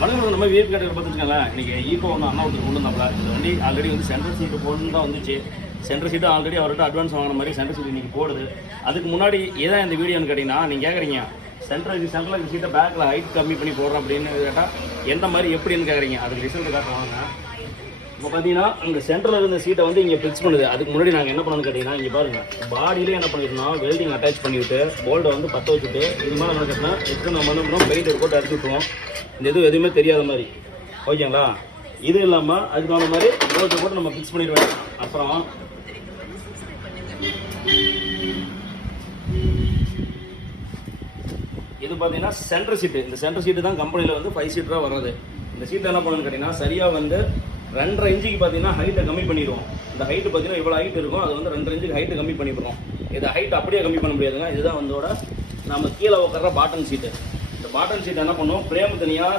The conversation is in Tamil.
வணக்கம். நம்ம வீட்டு கடையில் பார்த்துருக்கோங்களா, இன்றைக்கி ஈக்கோ ஒன்று அண்ணா ஒருத்தர் கொண்டு வந்தாங்களா. இந்த வண்டி ஆல்ரெடி வந்து சென்ட்ரல் சீட்டு போடணுன்னு தான் வந்துச்சு. சென்ட்ரல் சீட்டு ஆல்ரெடி அவர்கிட்ட அட்வான்ஸ் வாங்கின மாதிரி சென்ட்ரல் சீட்டு இன்றைக்கி போடுது. அதுக்கு முன்னாடி ஏதான் இந்த வீடியோன்னு கேட்டிங்கன்னா, நீங்கள் கேட்குறீங்க சென்ட்ரல் சீட்டை பேக்கில் ஹைட் கம்மி பண்ணி போடுறோம் அப்படின்னு கேட்டால் எந்த மாதிரி எப்படின்னு கேட்குறீங்க. அதுக்கு ரிசல்ட் காட்டுறாங்க. இப்போ பார்த்தீங்கன்னா அந்த சென்டரில் இருந்த சீட்டை வந்து இங்கே ஃபிக்ஸ் பண்ணுது. அதுக்கு முன்னாடி நாங்கள் என்ன பண்ணணும்னு கேட்டிங்கன்னா, இங்கே பாருங்கள், பாடியிலே என்ன பண்ணிருந்தோம், வெல்டிங் அட்டாச் பண்ணிவிட்டு போல்டை வந்து பற்ற வச்சுட்டு இது மாதிரி என்ன கேட்டால் எத்தனை நம்ம என்ன பண்ணோம், பெயிண்ட் ஒரு போட்டு அடிச்சு விட்டுருவோம். இந்த எதுவுமே தெரியாத மாதிரி. ஓகேங்களா? இது இல்லாமல் அதுக்கான மாதிரி போல்ட்டை போட்டு நம்ம ஃபிக்ஸ் பண்ணிடுவோம். அப்புறம் இது பார்த்தீங்கன்னா சென்டர் சீட்டு. இந்த சென்டர் சீட்டு தான் கம்பெனியில் வந்து 5 சீட்டராக வர்றது. இந்த சீட்டை என்ன பண்ணணும்னு கேட்டிங்கன்னா, சரியாக வந்து 2.5 இன்ச்சுக்கு பார்த்தீங்கன்னா ஹைட்டை கம்மி பண்ணிடுவோம். இந்த ஹைட்டு பார்த்தீங்கன்னா இவ்வளோ ஹைட் இருக்கும், அது வந்து 2.5 இன்ச்சுக்கு ஹைட்டு கம்மி பண்ணிடுறோம். இதை ஹைட் அப்படியே கம்மி பண்ண முடியாதுங்க. இதுதான் வந்தோட நம்ம கீழே உட்கார பாட்டன் சீட்டு. இந்த பாட்டன் சீட்டை என்ன பண்ணுவோம், ஃப்ரேம் தனியாக